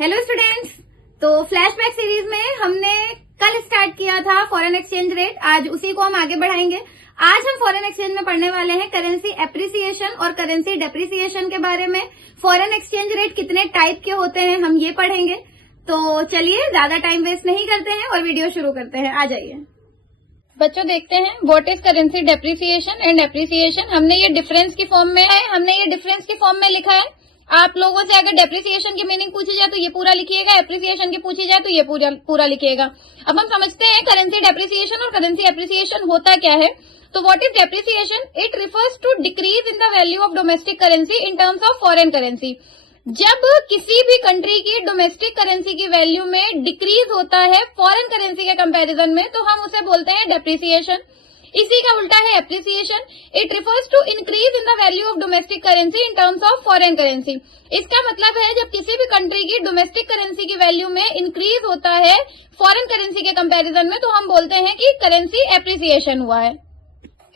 Hello students. तो flashback series में हमने कल स्टार्ट किया था फॉरेन एक्सचेंज रेट। आज उसी को हम आगे बढ़ाएंगे। आज हम फॉरेन एक्सचेंज में पढ़ने वाले हैं करेंसी एप्रिसिएशन और करेंसी डेप्रिसिएशन के बारे में। फॉरेन एक्सचेंज रेट कितने टाइप के होते हैं हम ये पढ़ेंगे। तो चलिए ज्यादा टाइम वेस्ट नहीं करते हैं और वीडियो शुरू करते हैं। आ जाइए बच्चों, देखते हैं what is currency depreciation and appreciation. हमने ये डिफरेंस की फॉर्म में लिखा है। आप लोगों से अगर डेप्रिसिएशन की मीनिंग पूछी जाए तो ये पूरा लिखिएगा, एप्रिसिएशन की पूछी जाए तो ये पूरा लिखिएगा। अब हम समझते हैं करेंसी डेप्रिसिएशन और करेंसी एप्रिसिएशन होता क्या है। तो what is depreciation? It refers to decrease in the value of domestic currency in terms of foreign currency. जब किसी भी कंट्री की डोमेस्टिक करेंसी की वैल्यू में डिक्रीज होता है फॉरेन करेंसी के कंपैरिजन में, तो हम उसे बोलते हैं डेप्रिसिएशन। इसी का उल्टा है appreciation. It refers to increase in the value of domestic currency in terms of foreign currency. इसका मतलब है जब किसी भी कंट्री की डोमेस्टिक करेंसी की वैल्यू में इंक्रीज होता है फॉरेन करेंसी के कंपैरिजन में, तो हम बोलते हैं कि करेंसी एप्रिसिएशन हुआ है।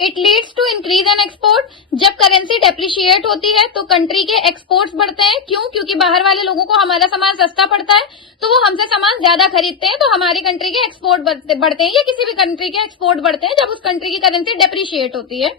It leads to increase in export. जब करेंसी डेप्रिशिएट होती है तो कंट्री के एक्सपोर्ट्स बढ़ते हैं। क्यों? क्योंकि बाहर वाले लोगों को हमारा सामान सस्ता पड़ता है तो वो हमसे सामान ज्यादा खरीदते हैं, तो हमारी कंट्री के एक्सपोर्ट बढ़ते हैं या किसी भी कंट्री के एक्सपोर्ट बढ़ते हैं जब उस कंट्री की करेंसी डेप्रिशिएट होती है।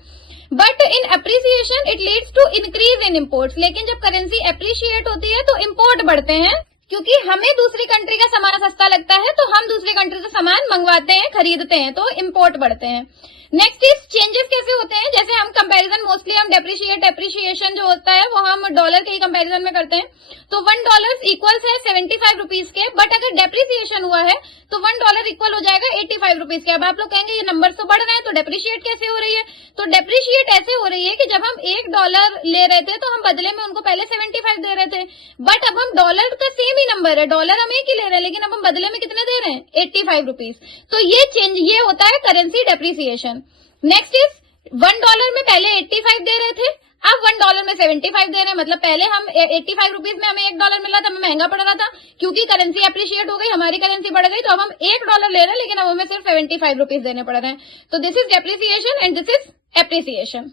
But in appreciation it leads to increase in imports. लेकिन जब करेंसी एप्रिशिएट होती है तो इम्पोर्ट बढ़ते हैं, क्योंकि हमें दूसरी कंट्री का सामान सस्ता लगता है तो हम दूसरी कंट्री से सामान मंगवाते हैं, खरीदते हैं, तो इम्पोर्ट बढ़ते हैं। नेक्स्ट इज चेंजेस कैसे होते हैं। जैसे हम कंपैरिजन मोस्टली हम एप्रिसिएशन जो होता है वो हम डॉलर के ही कंपैरिजन में करते हैं। तो $1 इक्वल्स है 75 रुपीज के, बट अगर डेप्रिसिएशन हुआ है तो $1 इक्वल हो जाएगा 85 रुपीज के। अब आप लोग कहेंगे ये नंबर तो बढ़ रहे हैं तो डेप्रिशिएट कैसे हो रही है? तो डेप्रिशिएट ऐसे हो रही है कि जब हम $1 ले रहे थे तो हम बदले में उनको पहले 75 दे रहे थे, बट अब हम डॉलर का सेम ही नंबर है, डॉलर हम एक ही ले रहे हैं, लेकिन अब हम बदले में कितने दे रहे हैं? 85 रुपीज। तो ये चेंज ये होता है करेंसी डेप्रिसिएशन। नेक्स्ट इज $1 में पहले 85 दे रहे थे, अब $1 में 75 दे रहे हैं। मतलब पहले हम 85 रुपीज में हमें $1 मिला था, हमें महंगा पड़ रहा था, क्योंकि करेंसी एप्रिशिएट हो गई, हमारी करेंसी बढ़ गई, तो अब हम $1 ले रहे हैं लेकिन अब हमें सिर्फ 75 रुपीज देने पड़ रहे हैं। तो this is depreciation and this is appreciation.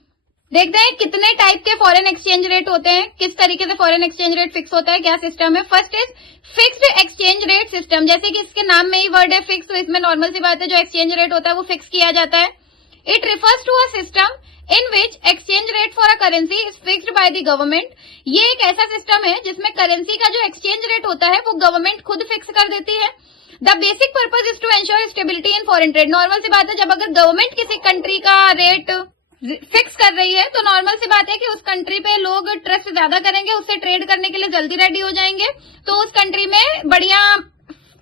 देखते हैं कितने टाइप के फॉरेन एक्सचेंज रेट होते हैं, किस तरीके से फॉरेन एक्सचेंज रेट फिक्स होता है, क्या सिस्टम है। First is fixed exchange rate system. जैसे कि इसके नाम में ही वर्ड है फिक्स, तो इसमें नॉर्मल सी बात है, जो एक्सचेंज रेट होता है वो फिक्स किया जाता है। It refers to a system in which exchange rate for a currency is fixed by the government. ये एक ऐसा सिस्टम है जिसमें करेंसी का जो एक्सचेंज रेट होता है वो गवर्नमेंट खुद फिक्स कर देती है। The basic purpose is to ensure stability in foreign trade. Normal सी बात है, जब अगर गवर्नमेंट किसी कंट्री का रेट फिक्स कर रही है तो नॉर्मल सी बात है कि उस कंट्री पे लोग ट्रस्ट ज्यादा करेंगे, उससे ट्रेड करने के लिए जल्दी रेडी हो जाएंगे, तो उस कंट्री में बढ़िया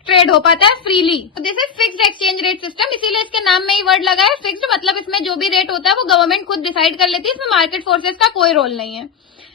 ट्रेड हो पाता है freely. This is fixed exchange rate system, इसीलिए इसके नाम में ही वर्ड लगा है फिक्स्ड। मतलब इसमें जो भी रेट होता है वो गवर्नमेंट खुद डिसाइड कर लेती है, इसमें मार्केट फोर्सेस का कोई रोल नहीं है।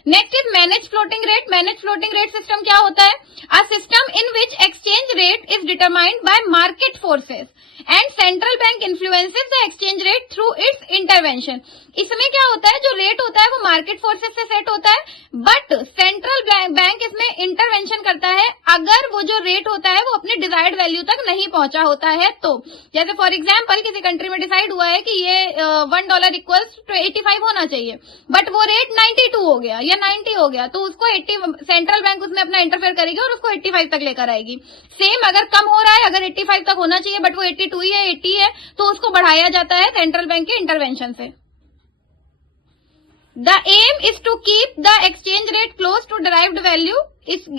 Next is manage floating rate. Manage floating rate system क्या होता है? A system in which exchange rate is determined by market forces and central bank influences the exchange rate through it's intervention. इसमें क्या होता है, जो रेट होता है वो मार्केट फोर्सेस से सेट होता है, बट सेंट्रल बैंक इसमें इंटरवेंशन करता है अगर वो जो रेट होता है वो अपने डिजायर्ड वैल्यू तक नहीं पहुंचा होता है। तो जैसे फॉर एग्जाम्पल किसी कंट्री में डिसाइड हुआ है कि ये $1 इक्वल्स टू 85 होना चाहिए, बट वो रेट 92 हो गया या 90 हो गया, तो उसको सेंट्रल बैंक उसमें अपना इंटरफेयर करेगी और उसको 85 तक लेकर आएगी। सेम अगर कम हो रहा है, अगर 85 तक होना चाहिए बट वो 82 है 80 है, तो उसको बढ़ाया जाता है सेंट्रल बैंक के इंटरवेंशन से। The aim is to keep the exchange rate close to derived value.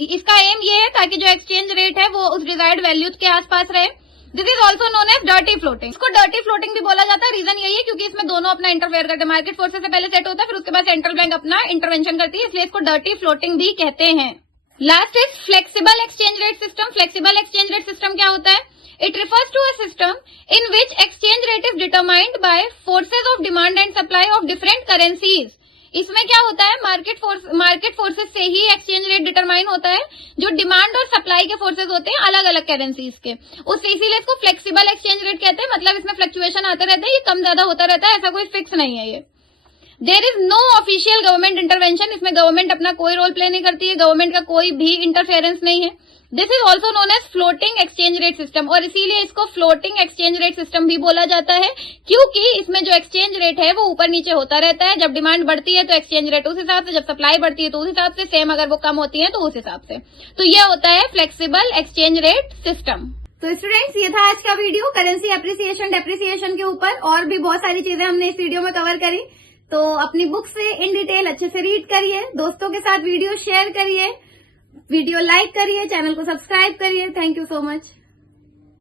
इसका एम ये है ताकि जो एक्सचेंज रेट है वो उस डिजायर्ड वैल्यू के आसपास रहे। This is also known as dirty floating. इसको डर्टी फ्लोटिंग भी बोला जाता है। रीजन यही है क्योंकि इसमें दोनों अपना इंटरफेयर करते हैं, मार्केट फोर्सेस से पहले सेट होता है, फिर उसके बाद सेंट्रल बैंक अपना इंटरवेंशन करती है, इसलिए इसको डर्टी फ्लोटिंग भी कहते हैं। Last is flexible exchange rate system. Flexible exchange rate system क्या होता है? It refers to a system in which exchange rate is determined by forces of demand and supply of different currencies. इसमें क्या होता है, मार्केट फोर्सेस से ही exchange rate determine होता है, जो डिमांड और सप्लाई के फोर्सेस होते हैं अलग अलग करेंसीज के, उससे इसीलिए इसको फ्लेक्सिबल एक्सचेंज रेट कहते हैं। मतलब इसमें फ्लक्चुएशन आते रहते हैं, ये कम ज्यादा होता रहता है, ऐसा कोई फिक्स नहीं है ये। There is no official government intervention, इसमें गवर्नमेंट अपना कोई रोल प्ले नहीं करती है, गवर्नमेंट का कोई भी इंटरफेरेंस नहीं है। This is also known as floating exchange rate system, और इसीलिए इसको फ्लोटिंग एक्सचेंज रेट सिस्टम भी बोला जाता है, क्योंकि इसमें जो एक्सचेंज रेट है वो ऊपर नीचे होता रहता है। जब डिमांड बढ़ती है तो एक्सचेंज रेट उस हिसाब से, जब सप्लाई बढ़ती है तो उस हिसाब से, सेम अगर वो कम होती है तो उस हिसाब से। तो ये होता है फ्लेक्सिबल एक्सचेंज रेट सिस्टम। तो स्टूडेंट्स, ये था आज का वीडियो करेंसी एप्रिसिएशन डेप्रिसिएशन के ऊपर, और भी बहुत सारी चीजें हमने इस वीडियो में कवर करी। तो अपनी बुक से इन डिटेल अच्छे से रीड करिए, दोस्तों के साथ वीडियो शेयर करिए, वीडियो लाइक करिए, चैनल को सब्सक्राइब करिए। Thank you so much.